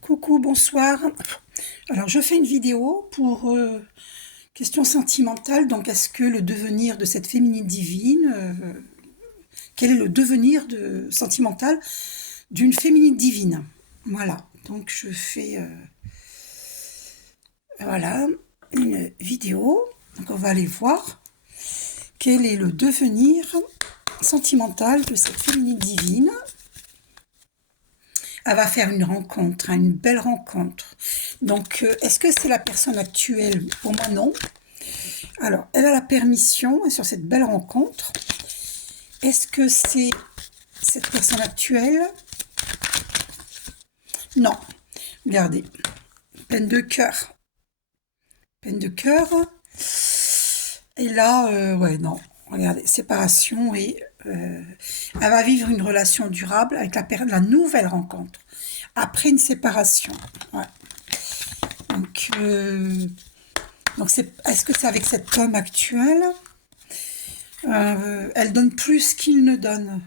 Coucou, bonsoir. Alors, je fais une vidéo pour question sentimentale. Donc, est-ce que le devenir de cette féminine divine, quel est le devenir sentimental d'une féminine divine? Voilà. Donc, je fais voilà une vidéo. Donc, on va aller voir quel est le devenir sentimental de cette féminine divine. Elle va faire une rencontre, hein, une belle rencontre. Donc, est-ce que c'est la personne actuelle? Pour moi, non. Alors, elle a la permission sur cette belle rencontre. Est-ce que c'est cette personne actuelle? Non. Regardez. Peine de cœur. Peine de cœur. Et là, ouais, non. Regardez, séparation et elle va vivre une relation durable avec la nouvelle rencontre. Après une séparation. Ouais. Donc, est-ce que c'est avec cet homme actuel? Elle donne plus qu'il ne donne.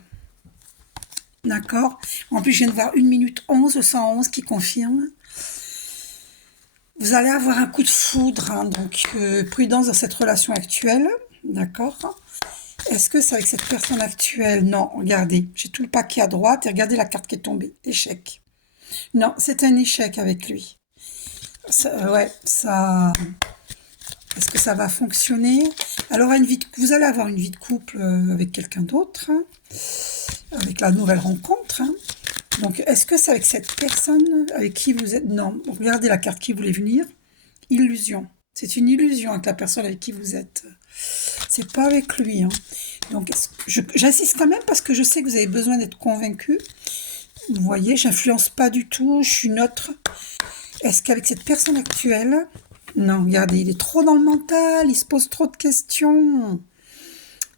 D'accord. En plus, je viens de voir 1 minute 11 au 111 qui confirme. Vous allez avoir un coup de foudre, hein, donc prudence dans cette relation actuelle. D'accord. Est-ce que c'est avec cette personne actuelle? Non, regardez, j'ai tout le paquet à droite et regardez la carte qui est tombée. Échec. Non, c'est un échec avec lui. Ouais, ça... Est-ce que ça va fonctionner? Alors, vous allez avoir une vie de couple avec quelqu'un d'autre, hein, avec la nouvelle rencontre. Hein. Donc, est-ce que c'est avec cette personne avec qui vous êtes? Non. Regardez la carte qui voulait venir. Illusion. C'est une illusion avec la personne avec qui vous êtes. C'est pas avec lui. Hein. Donc, j'insiste quand même parce que je sais que vous avez besoin d'être convaincu. Vous voyez, j'influence pas du tout. Je suis neutre. Est-ce qu'avec cette personne actuelle? Non, regardez, il est trop dans le mental. Il se pose trop de questions.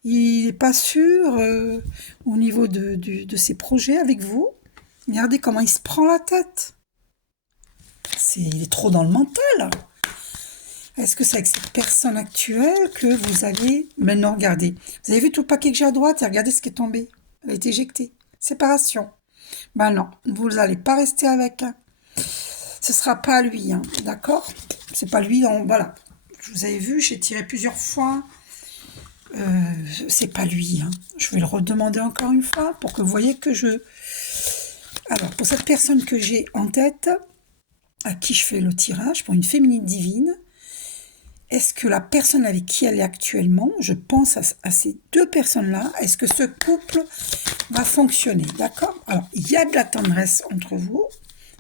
Il n'est pas sûr au niveau de ses projets avec vous. Regardez comment il se prend la tête. Il est trop dans le mental. Est-ce que c'est avec cette personne actuelle que vous allez... Maintenant, regardez. Vous avez vu tout le paquet que j'ai à droite et regardez ce qui est tombé. Elle a été éjectée. Séparation. Ben non, vous n'allez pas rester avec. Hein. Ce ne sera pas lui, hein, d'accord? C'est pas lui. Voilà. Vous avez vu, j'ai tiré plusieurs fois. C'est pas lui. Hein. Je vais le redemander encore une fois pour que vous voyez que je... Alors, pour cette personne que j'ai en tête, à qui je fais le tirage, pour une féminine divine, est-ce que la personne avec qui elle est actuellement, je pense à ces deux personnes-là, est-ce que ce couple va fonctionner, d'accord? Alors, il y a de la tendresse entre vous,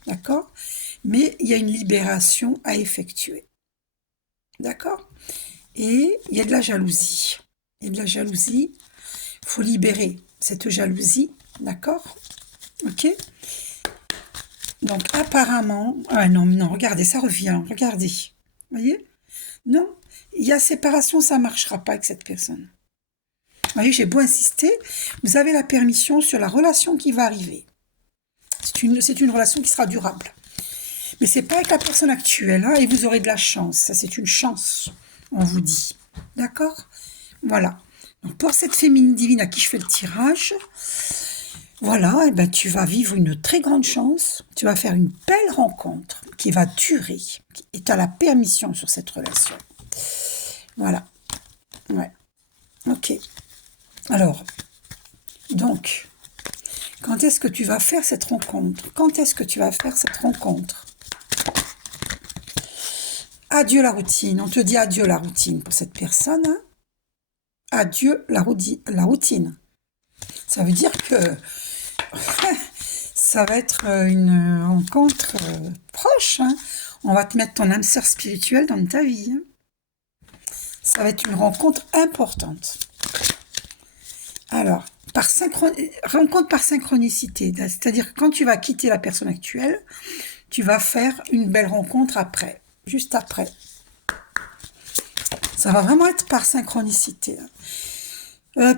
d'accord? Mais il y a une libération à effectuer, d'accord? Et il y a de la jalousie. Et de la jalousie, il faut libérer cette jalousie, d'accord? Ok? Donc, apparemment... Ah non, non, regardez, ça revient, regardez. Vous voyez? Non, il y a séparation, ça ne marchera pas avec cette personne. Vous voyez, j'ai beau insister, vous avez la permission sur la relation qui va arriver. C'est une relation qui sera durable. Mais c'est pas avec la personne actuelle, hein, et vous aurez de la chance. Ça, c'est une chance, on vous dit. D'accord? Voilà. Donc, pour cette féminine divine à qui je fais le tirage, voilà, et ben, tu vas vivre une très grande chance. Tu vas faire une belle rencontre qui va durer. Et tu as la permission sur cette relation. Voilà. Ouais. Ok. Alors, donc, quand est-ce que tu vas faire cette rencontre? Quand est-ce que tu vas faire cette rencontre? Adieu la routine. On te dit adieu la routine pour cette personne. Hein. Adieu la routine. Ça veut dire que ça va être une rencontre proche. Hein. On va te mettre ton âme sœur spirituelle dans ta vie. Hein. Ça va être une rencontre importante. Alors, rencontre par synchronicité. C'est-à-dire que quand tu vas quitter la personne actuelle, tu vas faire une belle rencontre après, juste après. Ça va vraiment être par synchronicité.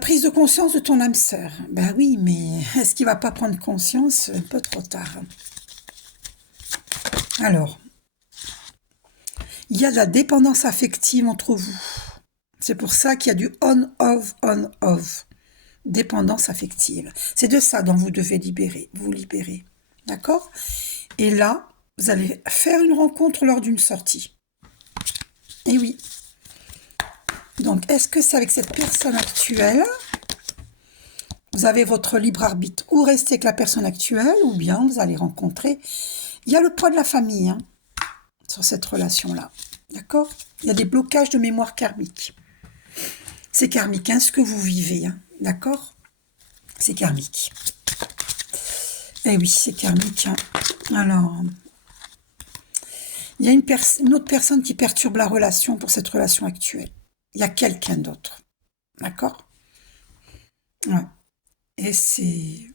Prise de conscience de ton âme sœur. Ben oui, mais est-ce qu'il va pas prendre conscience un peu trop tard? Alors, il y a de la dépendance affective entre vous. C'est pour ça qu'il y a du on-off, on-off. Dépendance affective. C'est de ça dont vous devez vous libérer. D'accord? Et là, vous allez faire une rencontre lors d'une sortie. Et oui. Donc, est-ce que c'est avec cette personne actuelle? Vous avez votre libre arbitre, ou rester avec la personne actuelle, ou bien vous allez rencontrer. Il y a le poids de la famille hein, sur cette relation-là. D'accord? Il y a des blocages de mémoire karmique. C'est karmique, hein, ce que vous vivez. Hein, d'accord? C'est karmique. Eh oui, c'est karmique. Hein. Alors, il y a une autre personne qui perturbe la relation pour cette relation actuelle. Il y a quelqu'un d'autre. D'accord? Ouais. Et c'est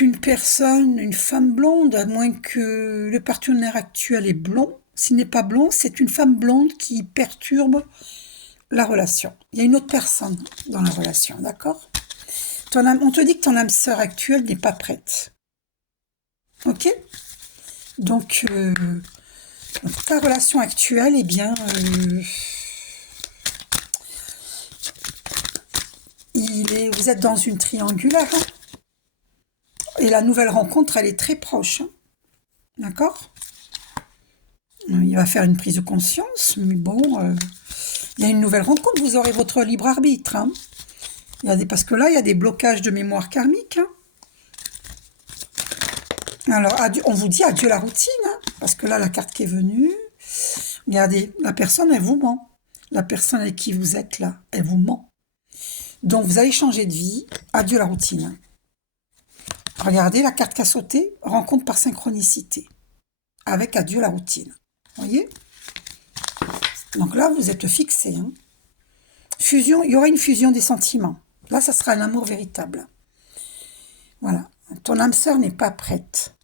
une personne, une femme blonde, à moins que le partenaire actuel est blond. S'il n'est pas blond, c'est une femme blonde qui perturbe la relation. Il y a une autre personne dans la relation, d'accord? On te dit que ton âme sœur actuelle n'est pas prête. Ok? Donc, ta relation actuelle, eh bien, vous êtes dans une triangulaire. Hein, et la nouvelle rencontre, elle est très proche. Hein, d'accord? Il va faire une prise de conscience, mais bon, il y a une nouvelle rencontre, vous aurez votre libre arbitre. Hein. Parce que là, il y a des blocages de mémoire karmique. Hein. Alors, on vous dit adieu la routine, hein, parce que là, la carte qui est venue, regardez, la personne, elle vous ment. La personne avec qui vous êtes là, elle vous ment. Donc, vous allez changer de vie, adieu la routine. Hein. Regardez, la carte qui a sauté, rencontre par synchronicité, avec adieu la routine. Vous voyez? Donc là, vous êtes fixé. Hein. Fusion, il y aura une fusion des sentiments. Là, ça sera un amour véritable. Voilà. Ton âme sœur n'est pas prête.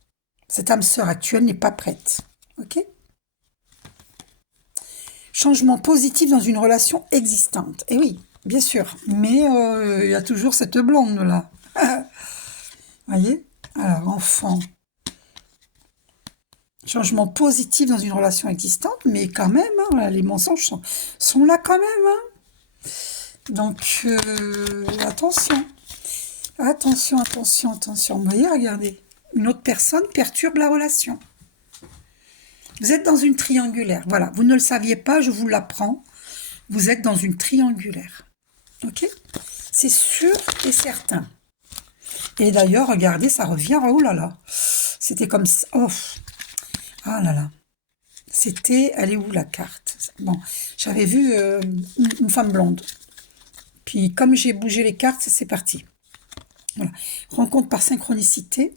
Cette âme sœur actuelle n'est pas prête. Ok? Changement positif dans une relation existante. Et oui, bien sûr. Mais il y a toujours cette blonde là. Voyez? Alors, enfant. Changement positif dans une relation existante, mais quand même, hein, les mensonges sont là quand même. Hein. Donc, attention. Attention, attention, attention. Vous voyez, regardez. Une autre personne perturbe la relation. Vous êtes dans une triangulaire. Voilà, vous ne le saviez pas, je vous l'apprends. Vous êtes dans une triangulaire. Ok? C'est sûr et certain. Et d'ailleurs, regardez, ça revient. Oh là là. C'était comme ça. Oh. Ah là là. C'était... Elle est où la carte? Bon, j'avais vu une femme blonde. Puis comme j'ai bougé les cartes, c'est parti. Voilà. Rencontre par synchronicité.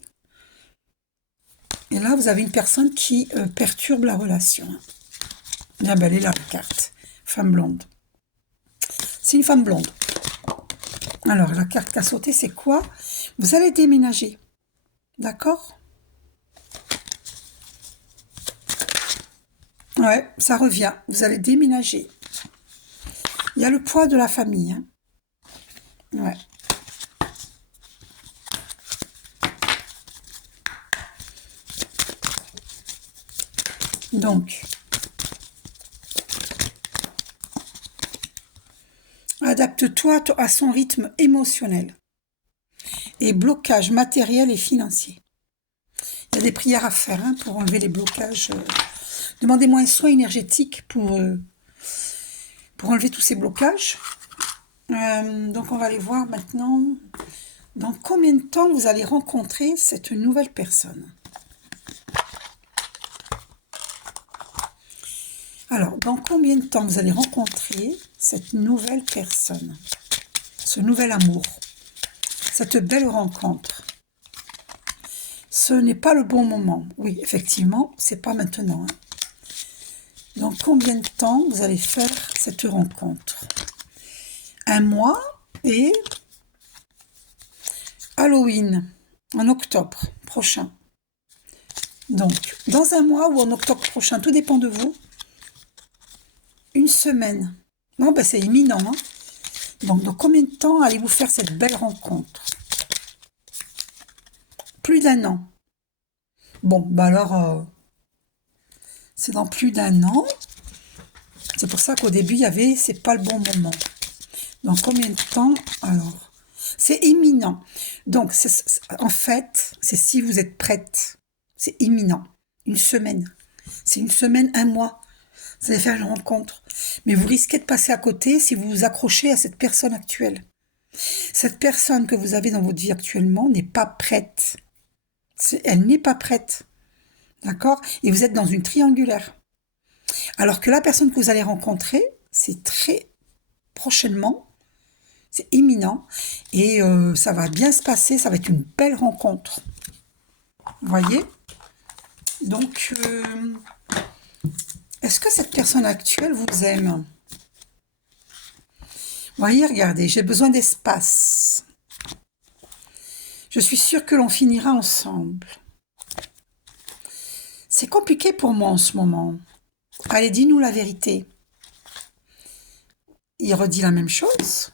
Et là, vous avez une personne qui perturbe la relation. Bien, ben, elle est là, la carte. Femme blonde. C'est une femme blonde. Alors, la carte qui a sauté, c'est quoi? Vous allez déménager. D'accord? Ouais, ça revient. Vous allez déménager. Il y a le poids de la famille. Hein. Ouais. Donc, adapte-toi à son rythme émotionnel et blocage matériel et financier. Il y a des prières à faire hein, pour enlever les blocages. Demandez-moi un soin énergétique pour enlever tous ces blocages. Donc, on va aller voir maintenant dans combien de temps vous allez rencontrer cette nouvelle personne. Alors, dans combien de temps vous allez rencontrer cette nouvelle personne, ce nouvel amour, cette belle rencontre? Ce n'est pas le bon moment. Oui, effectivement, c'est pas maintenant. Hein. Dans combien de temps vous allez faire cette rencontre? 1 mois et Halloween, en octobre prochain. Donc, dans 1 mois ou en octobre prochain, tout dépend de vous. 1 semaine. Non, ben c'est imminent. Hein. Donc, dans combien de temps allez-vous faire cette belle rencontre? Plus d'1 an. Bon, ben alors, c'est dans plus d'1 an. C'est pour ça qu'au début, il y avait, c'est pas le bon moment. Dans combien de temps? Alors, c'est imminent. Donc, en fait, c'est si vous êtes prête. C'est imminent. Une semaine. C'est une semaine, un mois. Vous allez faire une rencontre. Mais vous risquez de passer à côté si vous vous accrochez à cette personne actuelle. Cette personne que vous avez dans votre vie actuellement n'est pas prête. Elle n'est pas prête. D'accord? Et vous êtes dans une triangulaire. Alors que la personne que vous allez rencontrer, c'est très prochainement, c'est imminent, et ça va bien se passer, ça va être une belle rencontre. Vous voyez? Donc, est-ce que cette personne actuelle vous aime? Vous voyez, regardez, j'ai besoin d'espace. Je suis sûre que l'on finira ensemble. C'est compliqué pour moi en ce moment. Allez, dis-nous la vérité. Il redit la même chose.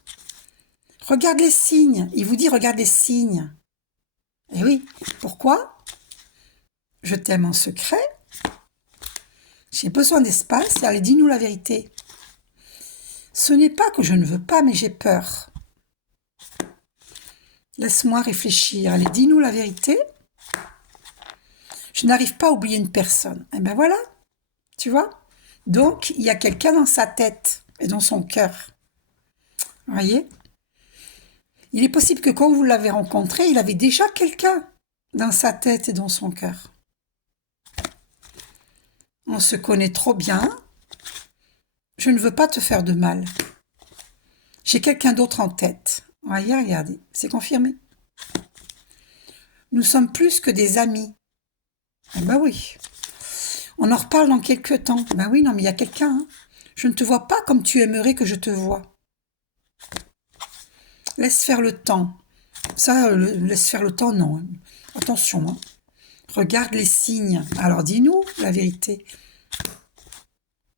Regarde les signes. Il vous dit, regarde les signes. Eh oui, pourquoi? Je t'aime en secret. J'ai besoin d'espace. Allez, dis-nous la vérité. Ce n'est pas que je ne veux pas, mais j'ai peur. Laisse-moi réfléchir. Allez, dis-nous la vérité. Je n'arrive pas à oublier une personne. Eh ben voilà, tu vois. Donc, il y a quelqu'un dans sa tête et dans son cœur. Vous voyez? Il est possible que quand vous l'avez rencontré, il avait déjà quelqu'un dans sa tête et dans son cœur. On se connaît trop bien. Je ne veux pas te faire de mal. J'ai quelqu'un d'autre en tête. Vous voyez, regardez, c'est confirmé. Nous sommes plus que des amis. Eh ben oui. On en reparle dans quelques temps. Ben oui, non, mais il y a quelqu'un. Hein. Je ne te vois pas comme tu aimerais que je te voie. Laisse faire le temps. Ça, laisse faire le temps, non. Attention. Hein. Regarde les signes. Alors, dis-nous la vérité.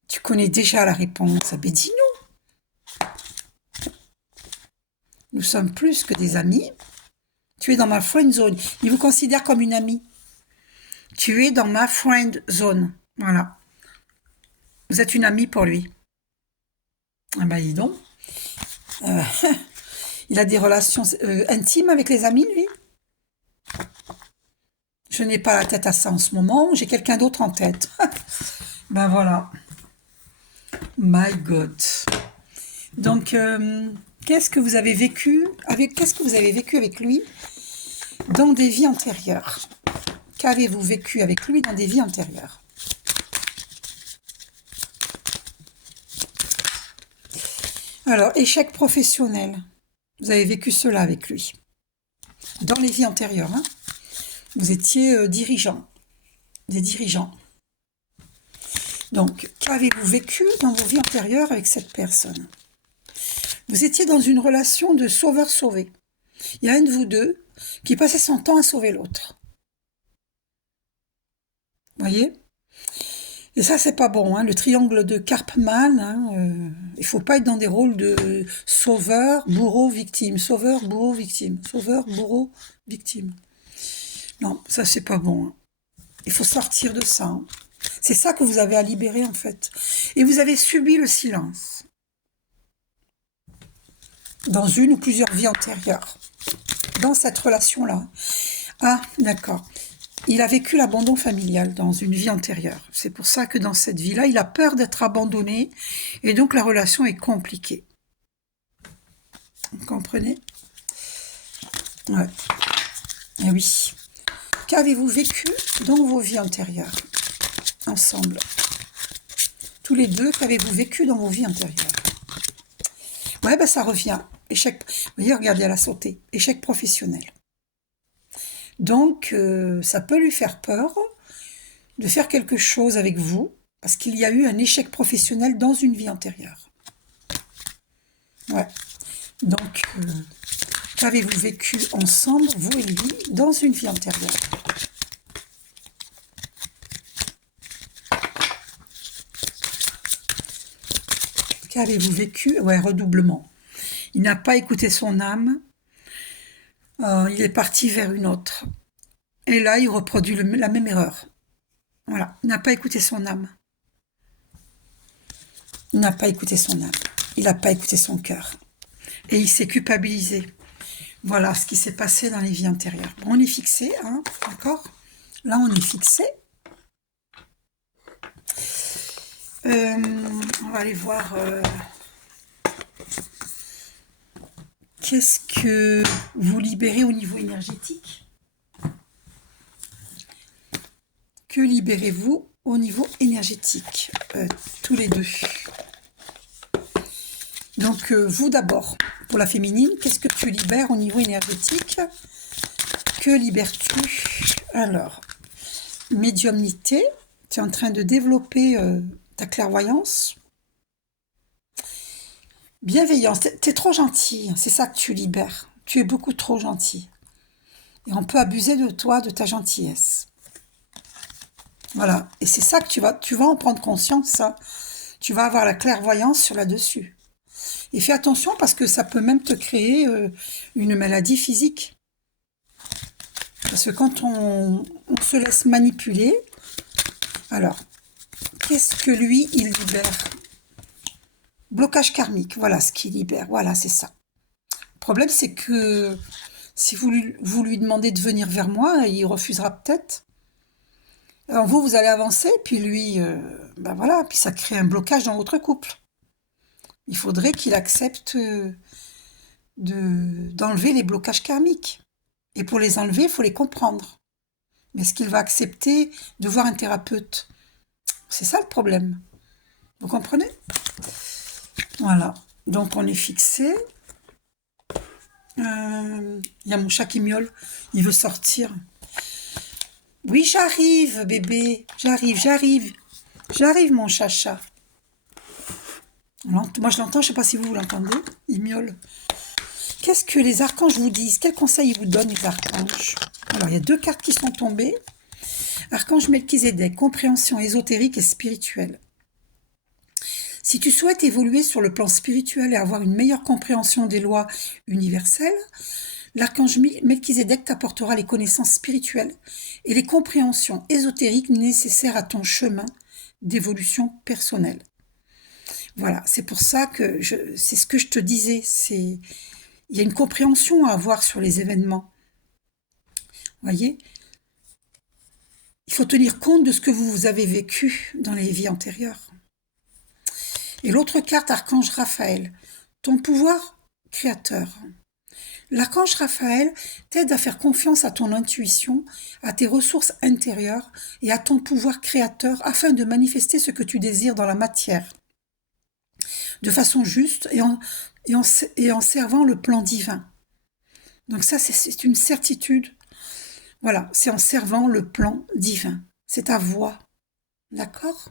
Tu connais déjà la réponse. Ben dis-nous. Nous sommes plus que des amis. Tu es dans ma friend zone. Il vous considère comme une amie. Tu es dans ma friend zone. Voilà. Vous êtes une amie pour lui. Ah ben, dis donc. Il a des relations intimes avec les amis, lui. Je n'ai pas la tête à ça en ce moment. J'ai quelqu'un d'autre en tête. Ben voilà. My God. Donc, qu'est-ce que vous avez vécu avec lui dans des vies antérieures? Qu'avez-vous vécu avec lui dans des vies antérieures? Alors, échec professionnel. Vous avez vécu cela avec lui. Dans les vies antérieures, hein. Vous étiez dirigeant. Des dirigeants. Donc, qu'avez-vous vécu dans vos vies antérieures avec cette personne? Vous étiez dans une relation de sauveur-sauvé. Il y a un de vous deux qui passait son temps à sauver l'autre. Vous voyez? Et ça, c'est pas bon, hein, le triangle de Karpman. Hein, il faut pas être dans des rôles de sauveur, bourreau, victime. Sauveur, bourreau, victime. Sauveur, bourreau, victime. Non, ça, c'est pas bon. Hein. Il faut sortir de ça. Hein. C'est ça que vous avez à libérer, en fait. Et vous avez subi le silence. Dans une ou plusieurs vies antérieures. Dans cette relation-là. Ah, d'accord. Il a vécu l'abandon familial dans une vie antérieure. C'est pour ça que dans cette vie-là, il a peur d'être abandonné et donc la relation est compliquée. Vous comprenez? Ouais. Et oui. Qu'avez-vous vécu dans vos vies antérieures? Ensemble. Tous les deux, qu'avez-vous vécu dans vos vies antérieures? Ouais, ben ça revient. Échec. Vous voyez, regardez, elle a sauté. Échec professionnel. Donc, ça peut lui faire peur de faire quelque chose avec vous, parce qu'il y a eu un échec professionnel dans une vie antérieure. Ouais. Donc, qu'avez-vous vécu ensemble, vous et lui, dans une vie antérieure? Qu'avez-vous vécu? Ouais, redoublement. Il n'a pas écouté son âme. Il est parti vers une autre. Et là, il reproduit la même erreur. Voilà, il n'a pas écouté son âme. Il n'a pas écouté son âme. Il n'a pas écouté son cœur. Et il s'est culpabilisé. Voilà ce qui s'est passé dans les vies antérieures. Bon, on est fixé, hein, d'accord? Là, on est fixé. On va aller voir qu'est-ce que vous libérez au niveau énergétique. Que libérez-vous au niveau énergétique, tous les deux. Donc, vous d'abord, pour la féminine, qu'est-ce que tu libères au niveau énergétique? Que libères-tu? Alors, médiumnité, tu es en train de développer ta clairvoyance. Bienveillance, tu es trop gentil, c'est ça que tu libères. Tu es beaucoup trop gentil. Et on peut abuser de toi, de ta gentillesse. Voilà, et c'est ça que tu vas en prendre conscience, ça. Tu vas avoir la clairvoyance sur là-dessus. Et fais attention parce que ça peut même te créer une maladie physique. Parce que quand on se laisse manipuler, alors, qu'est-ce que lui, il libère? Blocage karmique, voilà ce qu'il libère, voilà, c'est ça. Le problème, c'est que si vous lui demandez de venir vers moi, il refusera peut-être. Alors vous allez avancer, puis lui, ben voilà, puis ça crée un blocage dans votre couple. Il faudrait qu'il accepte d'enlever les blocages karmiques. Et pour les enlever, il faut les comprendre. Mais est-ce qu'il va accepter de voir un thérapeute? C'est ça le problème. Vous comprenez? Voilà. Donc on est fixé. Il y a mon chat qui miaule. Il veut sortir. Oui, j'arrive, bébé. J'arrive. J'arrive, mon chacha. Moi, je l'entends. Je ne sais pas si vous l'entendez. Il miaule. Qu'est-ce que les archanges vous disent? Quels conseils ils vous donnent, les archanges? Alors, il y a 2 cartes qui sont tombées. Archange Melchizedek, compréhension ésotérique et spirituelle. Si tu souhaites évoluer sur le plan spirituel et avoir une meilleure compréhension des lois universelles, l'archange Melchizedek t'apportera les connaissances spirituelles et les compréhensions ésotériques nécessaires à ton chemin d'évolution personnelle. Voilà, c'est pour ça que c'est ce que je te disais, il y a une compréhension à avoir sur les événements. Voyez, il faut tenir compte de ce que vous avez vécu dans les vies antérieures. Et l'autre carte, archange Raphaël, ton pouvoir créateur. L'archange Raphaël t'aide à faire confiance à ton intuition, à tes ressources intérieures et à ton pouvoir créateur afin de manifester ce que tu désires dans la matière, de façon juste et en servant le plan divin. Donc ça, c'est une certitude. Voilà, c'est en servant le plan divin. C'est ta voix. D'accord?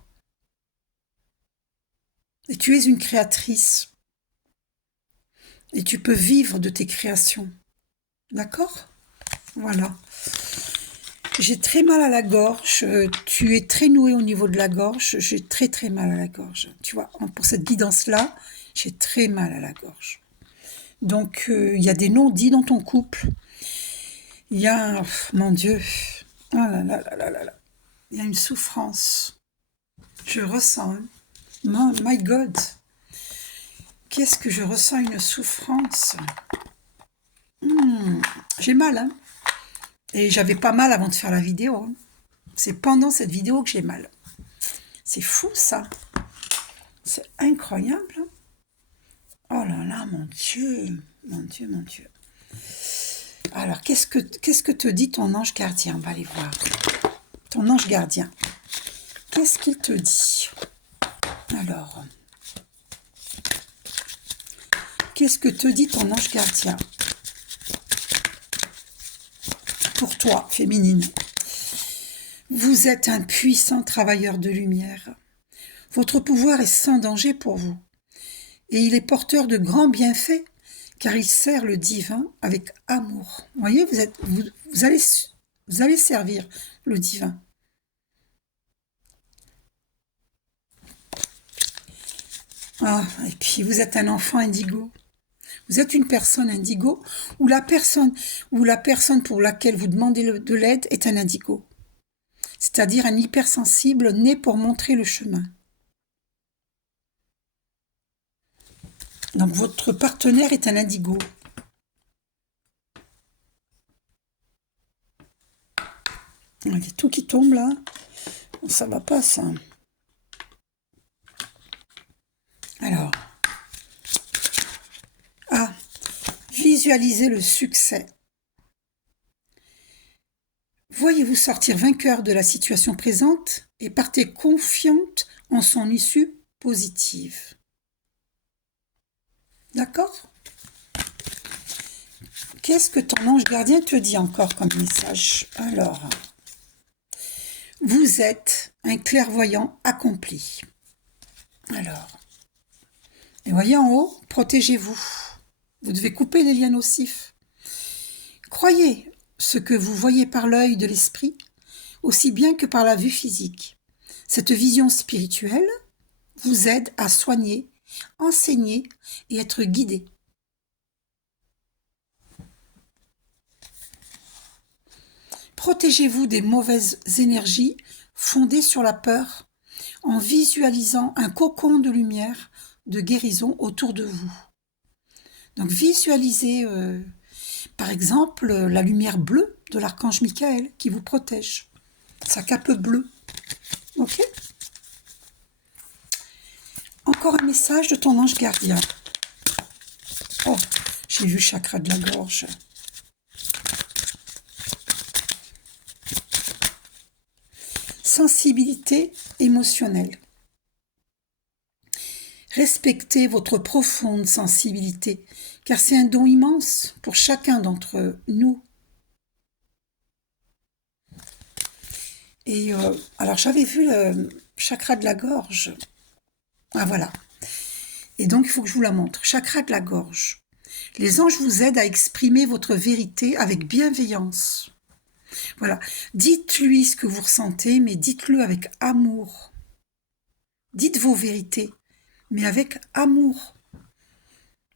Et tu es une créatrice. Et tu peux vivre de tes créations. D'accord? Voilà. J'ai très mal à la gorge. Tu es très noué au niveau de la gorge. J'ai très très mal à la gorge. Tu vois, pour cette guidance-là, j'ai très mal à la gorge. Donc, il y a des non-dits dans ton couple. Il y a, mon Dieu, oh là là là là là là. Il y a une souffrance. Je ressens. My God. Qu'est-ce que je ressens une souffrance. J'ai mal, hein. Et j'avais pas mal avant de faire la vidéo. Hein. C'est pendant cette vidéo que j'ai mal. C'est fou, ça. C'est incroyable. Hein. Oh là là, mon Dieu. Mon Dieu, mon Dieu. Alors, qu'est-ce que te dit ton ange gardien? On va aller voir. Ton ange gardien. Qu'est-ce qu'il te dit? Alors, qu'est-ce que te dit ton ange gardien? Pour toi, féminine. Vous êtes un puissant travailleur de lumière. Votre pouvoir est sans danger pour vous. Et il est porteur de grands bienfaits, car il sert le divin avec amour. Vous voyez, vous allez servir le divin. Ah, et puis vous êtes un enfant indigo. Vous êtes une personne indigo, ou la personne pour laquelle vous demandez de l'aide est un indigo. C'est-à-dire un hypersensible né pour montrer le chemin. Donc votre partenaire est un indigo. Il y a tout qui tombe là. Ça va pas ça. Alors. Ah, visualisez le succès. Voyez-vous sortir vainqueur de la situation présente et partez confiante en son issue positive. D'accord? Qu'est-ce que ton ange gardien te dit encore comme message? Alors, vous êtes un clairvoyant accompli. Alors, et voyez en haut, protégez-vous. Vous devez couper les liens nocifs. Croyez ce que vous voyez par l'œil de l'esprit, aussi bien que par la vue physique. Cette vision spirituelle vous aide à soigner, enseigner et être guidé. Protégez-vous des mauvaises énergies fondées sur la peur en visualisant un cocon de lumière, de guérison autour de vous. Donc visualisez par exemple la lumière bleue de l'archange Michael qui vous protège, sa cape bleue. Ok? Encore un message de ton ange gardien. Oh, j'ai vu chakra de la gorge. Sensibilité émotionnelle. Respectez votre profonde sensibilité, car c'est un don immense pour chacun d'entre nous. Et alors j'avais vu le chakra de la gorge. Ah voilà. Et donc il faut que je vous la montre. Chakra de la gorge. Les anges vous aident à exprimer votre vérité avec bienveillance. Voilà. Dites-lui ce que vous ressentez, mais dites-le avec amour. Dites vos vérités, mais avec amour.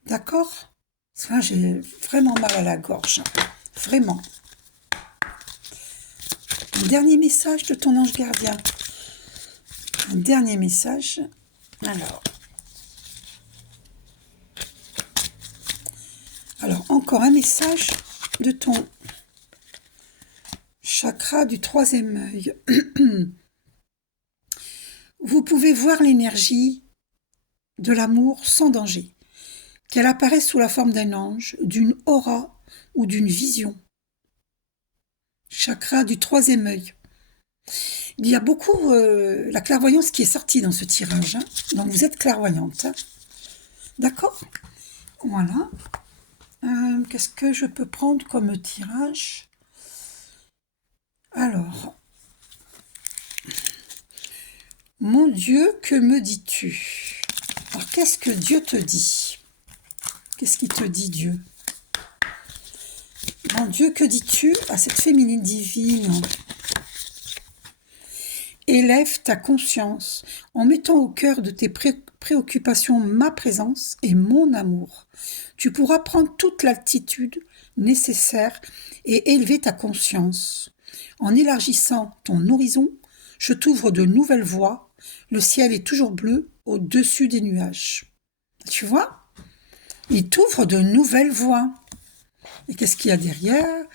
D'accord? Parce que là, j'ai vraiment mal à la gorge. Vraiment. Un dernier message de ton ange gardien. Un dernier message. Alors, encore un message de ton chakra du troisième œil. Vous pouvez voir l'énergie de l'amour sans danger, qu'elle apparaisse sous la forme d'un ange, d'une aura ou d'une vision. Chakra du troisième œil. Il y a beaucoup la clairvoyance qui est sortie dans ce tirage. Hein. Donc vous êtes clairvoyante. Hein. D'accord? Voilà. Qu'est-ce que je peux prendre comme tirage? Alors, mon Dieu, que me dis-tu? Alors, qu'est-ce que Dieu te dit? Qu'est-ce qu'il te dit, Dieu? Mon Dieu, que dis-tu à cette féminine divine? Élève ta conscience en mettant au cœur de tes préoccupations ma présence et mon amour. Tu pourras prendre toute l'altitude nécessaire et élever ta conscience. En élargissant ton horizon, je t'ouvre de nouvelles voies. Le ciel est toujours bleu au-dessus des nuages. Tu vois? Il t'ouvre de nouvelles voies. Et qu'est-ce qu'il y a derrière?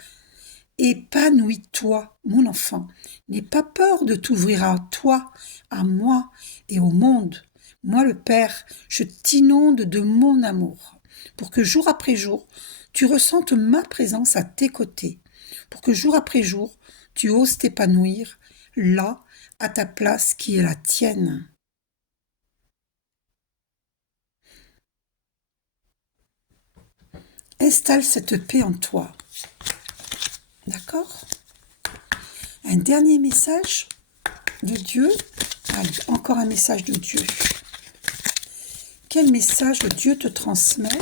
Épanouis-toi, mon enfant. N'aie pas peur de t'ouvrir à toi, à moi et au monde. Moi, le Père, je t'inonde de mon amour, pour que jour après jour, tu ressentes ma présence à tes côtés, pour que jour après jour, tu oses t'épanouir là, à ta place qui est la tienne. Installe cette paix en toi. D'accord? Un dernier message de Dieu. Allez, encore un message de Dieu. Quel message Dieu te transmet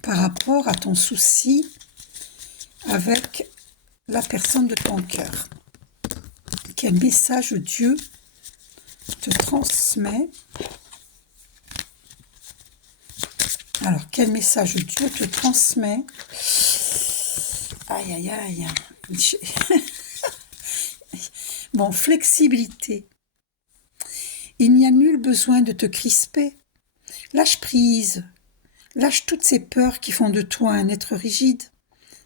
par rapport à ton souci avec la personne de ton cœur? Quel message Dieu te transmet? Alors, quel message Dieu te transmet? Aïe, aïe, aïe. Bon, flexibilité. Il n'y a nul besoin de te crisper. Lâche prise. Lâche toutes ces peurs qui font de toi un être rigide.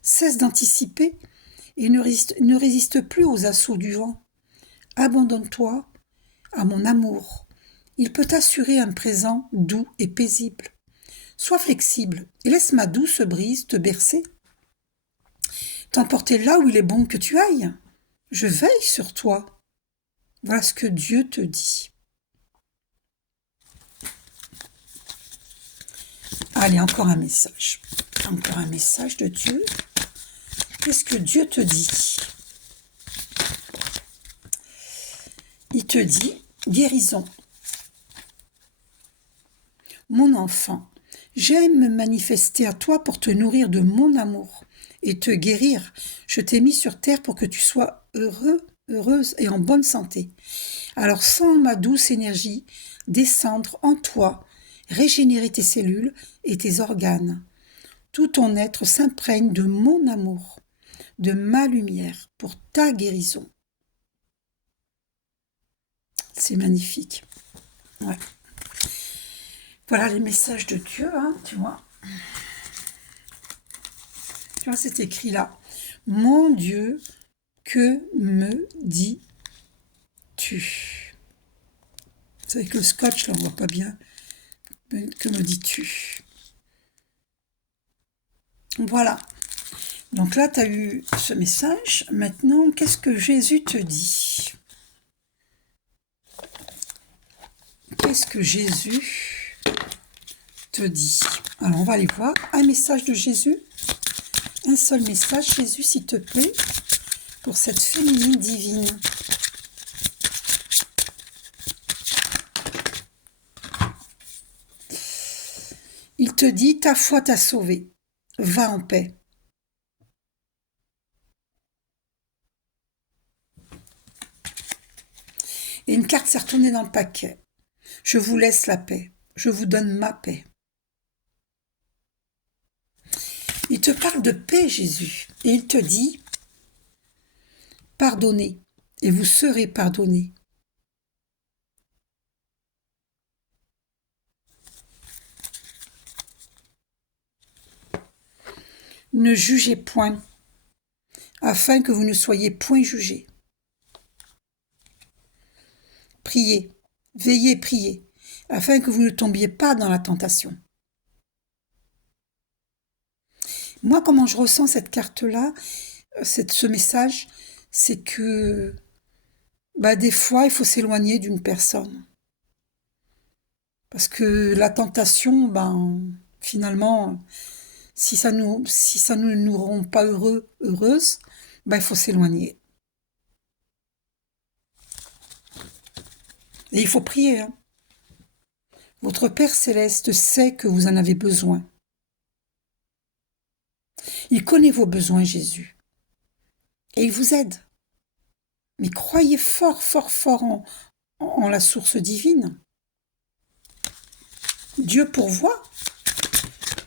Cesse d'anticiper et ne résiste plus aux assauts du vent. Abandonne-toi à mon amour. Il peut t'assurer un présent doux et paisible. Sois flexible et laisse ma douce brise te bercer. T'emporter là où il est bon que tu ailles. Je veille sur toi. Voilà ce que Dieu te dit. Allez, encore un message. Encore un message de Dieu. Qu'est-ce que Dieu te dit? Il te dit, guérison. Mon enfant, j'aime me manifester à toi pour te nourrir de mon amour et te guérir. Je t'ai mis sur terre pour que tu sois heureux, heureuse et en bonne santé. Alors sens ma douce énergie descendre en toi, régénérer tes cellules et tes organes. Tout ton être s'imprègne de mon amour, de ma lumière pour ta guérison. C'est magnifique. Ouais. Voilà les messages de Dieu, hein, tu vois. Tu vois, c'est écrit là. Mon Dieu, que me dis-tu? C'est avec le scotch, là, on voit pas bien. Que me dis-tu? Voilà. Donc là, tu as eu ce message. Maintenant, qu'est-ce que Jésus te dit? Qu'est-ce que Jésus te dit? Alors, on va aller voir un message de Jésus. Un seul message, Jésus, s'il te plaît, pour cette féminine divine. Il te dit, ta foi t'a sauvé. Va en paix. Et une carte s'est retournée dans le paquet. Je vous laisse la paix. Je vous donne ma paix. Il te parle de paix, Jésus. Et il te dit, pardonnez, et vous serez pardonnés. Ne jugez point, afin que vous ne soyez point jugés. Priez, veillez, priez, afin que vous ne tombiez pas dans la tentation. Moi, comment je ressens cette carte-là, ce message, c'est que des fois, il faut s'éloigner d'une personne. Parce que la tentation, finalement, si ça ne nous rend pas heureux, heureuse, il faut s'éloigner. Et il faut prier. Hein. Votre Père Céleste sait que vous en avez besoin. Il connaît vos besoins, Jésus. Et il vous aide. Mais croyez fort, fort, fort en la source divine. Dieu pourvoit.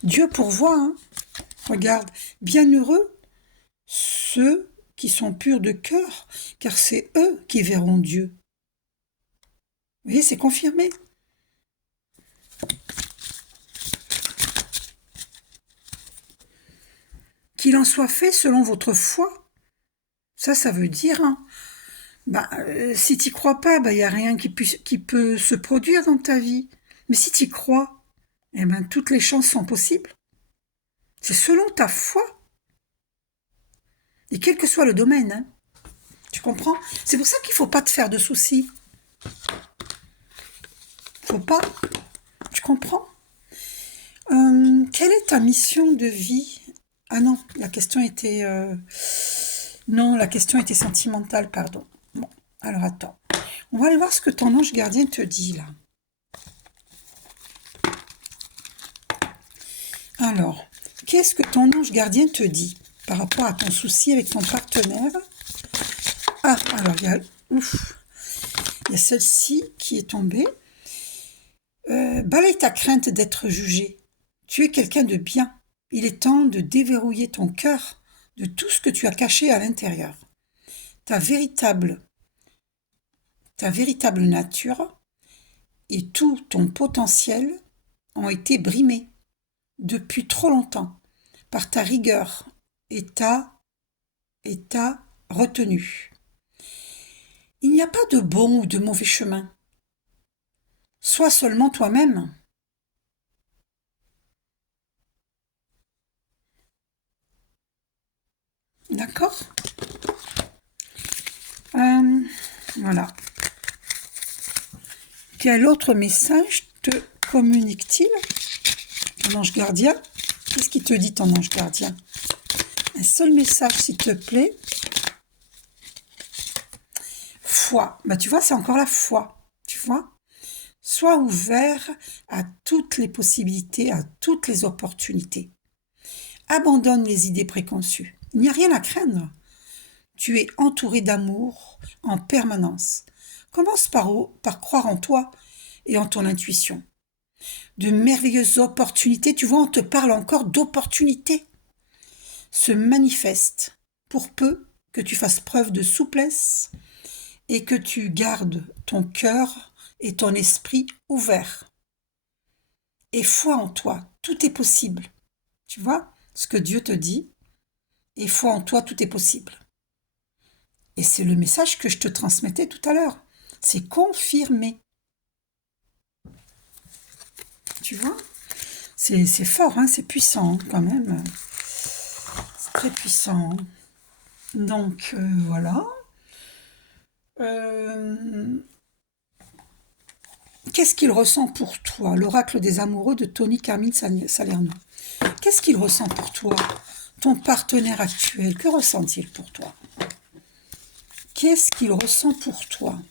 Dieu pourvoit. Hein. Regarde, bienheureux ceux qui sont purs de cœur, car c'est eux qui verront Dieu. Vous voyez, c'est confirmé. Qu'il en soit fait selon votre foi. Ça veut dire, si tu n'y crois pas, il n'y a rien qui peut se produire dans ta vie. Mais si tu y crois, toutes les chances sont possibles. C'est selon ta foi. Et quel que soit le domaine. Hein. Tu comprends? C'est pour ça qu'il ne faut pas te faire de soucis. Faut pas. Tu comprends? Quelle est ta mission de vie? Ah non, la question était... Non, la question était sentimentale, pardon. Bon, alors attends. On va aller voir ce que ton ange gardien te dit, là. Alors, qu'est-ce que ton ange gardien te dit par rapport à ton souci avec ton partenaire? Ah, alors, il y a celle-ci qui est tombée. Balaye ta crainte d'être jugé. Tu es quelqu'un de bien. Il est temps de déverrouiller ton cœur de tout ce que tu as caché à l'intérieur. Ta véritable nature et tout ton potentiel ont été brimés depuis trop longtemps par ta rigueur et ta et t'a retenu. Il n'y a pas de bon ou de mauvais chemin. Sois seulement toi-même. D'accord? Voilà. Quel autre message te communique-t-il, ton ange gardien? Qu'est-ce qui te dit ton ange gardien? Un seul message, s'il te plaît. Foi. Bah, tu vois, c'est encore la foi. Tu vois? Sois ouvert à toutes les possibilités, à toutes les opportunités. Abandonne les idées préconçues. Il n'y a rien à craindre. Tu es entouré d'amour en permanence. Commence par croire en toi et en ton intuition. De merveilleuses opportunités, tu vois, on te parle encore d'opportunités, se manifestent pour peu que tu fasses preuve de souplesse et que tu gardes ton cœur et ton esprit ouverts. Et foi en toi, tout est possible. Tu vois ce que Dieu te dit? Et foi en toi, tout est possible. Et c'est le message que je te transmettais tout à l'heure. C'est confirmé. Tu vois? C'est fort, hein, c'est puissant quand même. C'est très puissant. Donc, voilà. Qu'est-ce qu'il ressent pour toi? L'oracle des amoureux de Tony Carmine Salerno. Qu'est-ce qu'il ressent pour toi? Ton partenaire actuel, que ressent-il pour toi? Qu'est-ce qu'il ressent pour toi?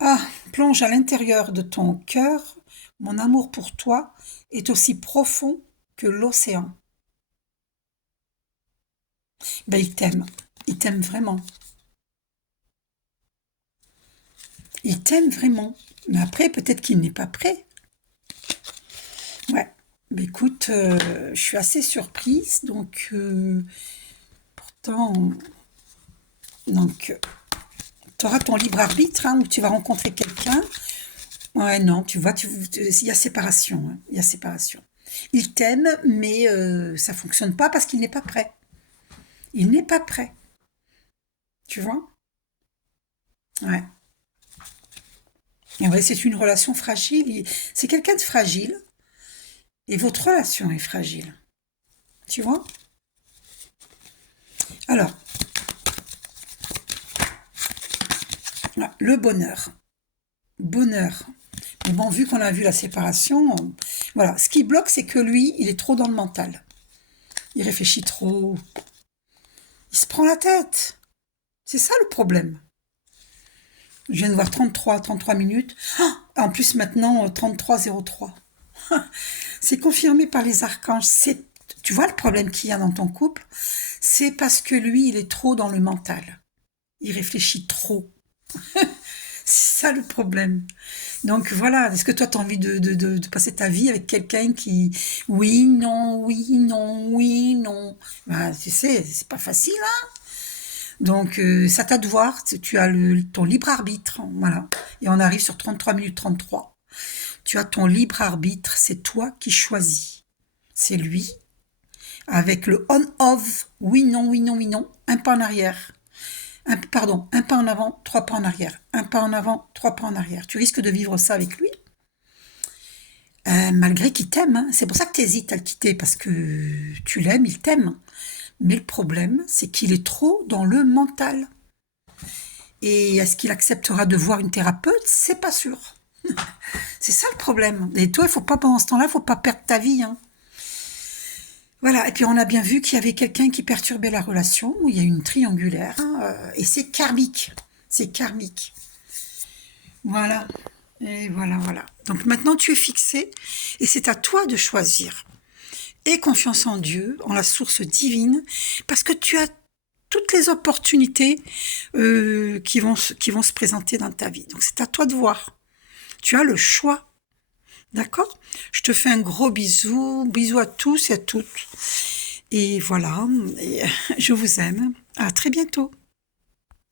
Ah, plonge à l'intérieur de ton cœur. Mon amour pour toi est aussi profond que l'océan. Ben, il t'aime. Il t'aime vraiment. Il t'aime vraiment. Mais après, peut-être qu'il n'est pas prêt. Ouais. Ben, écoute, je suis assez surprise. Donc, pourtant, tu auras ton libre arbitre, hein, où tu vas rencontrer quelqu'un. Ouais, non, tu vois, il y a séparation. Hein, il y a séparation. Il t'aime, mais ça fonctionne pas parce qu'il n'est pas prêt. Il n'est pas prêt. Tu vois? Ouais. Et ouais, c'est une relation fragile. C'est quelqu'un de fragile. Et votre relation est fragile. Tu vois? Alors, voilà, le bonheur. Bonheur. Mais bon, vu qu'on a vu la séparation, voilà. Ce qui bloque, c'est que lui, il est trop dans le mental. Il réfléchit trop. Il se prend la tête. C'est ça le problème. Je viens de voir 33 minutes. Ah, en plus, maintenant, 33:03. C'est confirmé par les archanges. Tu vois le problème qu'il y a dans ton couple? C'est parce que lui, il est trop dans le mental. Il réfléchit trop. C'est ça le problème. Donc voilà, est-ce que toi, tu as envie de passer ta vie avec quelqu'un qui... Oui, non, oui, non, oui, non. Bah, tu sais, c'est pas facile, hein. Donc, c'est à toi de voir. Tu as ton libre arbitre. Voilà. Et on arrive sur 33 minutes 33. Tu as ton libre arbitre. C'est toi qui choisis. C'est lui. Avec le on-off. Oui, non, oui, non, oui, non. Un pas en arrière. Pardon, un pas en avant, 3 pas en arrière. Un pas en avant, 3 pas en arrière. Tu risques de vivre ça avec lui, malgré qu'il t'aime. Hein. C'est pour ça que tu hésites à le quitter, parce que tu l'aimes, il t'aime. Mais le problème, c'est qu'il est trop dans le mental. Et est-ce qu'il acceptera de voir une thérapeute? C'est pas sûr. C'est ça le problème. Et toi, il faut pas, pendant ce temps-là, il faut pas perdre ta vie. Hein. Voilà, et puis on a bien vu qu'il y avait quelqu'un qui perturbait la relation, où il y a une triangulaire, hein, et c'est karmique. C'est karmique. Voilà. Et voilà, voilà. Donc maintenant tu es fixé, et c'est à toi de choisir. Aie confiance en Dieu, en la source divine, parce que tu as toutes les opportunités qui vont se présenter dans ta vie. Donc c'est à toi de voir. Tu as le choix. D'accord? Je te fais un gros bisou. Bisous à tous et à toutes. Et voilà, et je vous aime. À très bientôt.